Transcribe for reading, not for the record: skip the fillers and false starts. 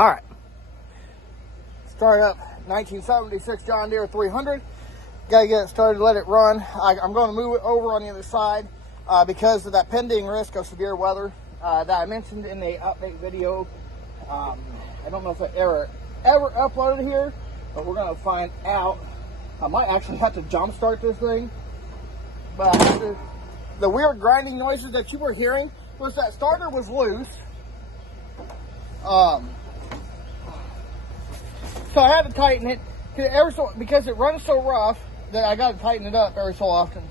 All right. Start up 1976 John Deere 300. Got to get it started, let it run. I'm going to move it over on the other side because of that pending risk of severe weather that I mentioned in the update video. I don't know if I ever uploaded here, but we're going to find out. I might actually have to jump start this thing. But the weird grinding noises that you were hearing was that starter was loose. So I had to tighten it because it runs so rough that I got to tighten it up every so often.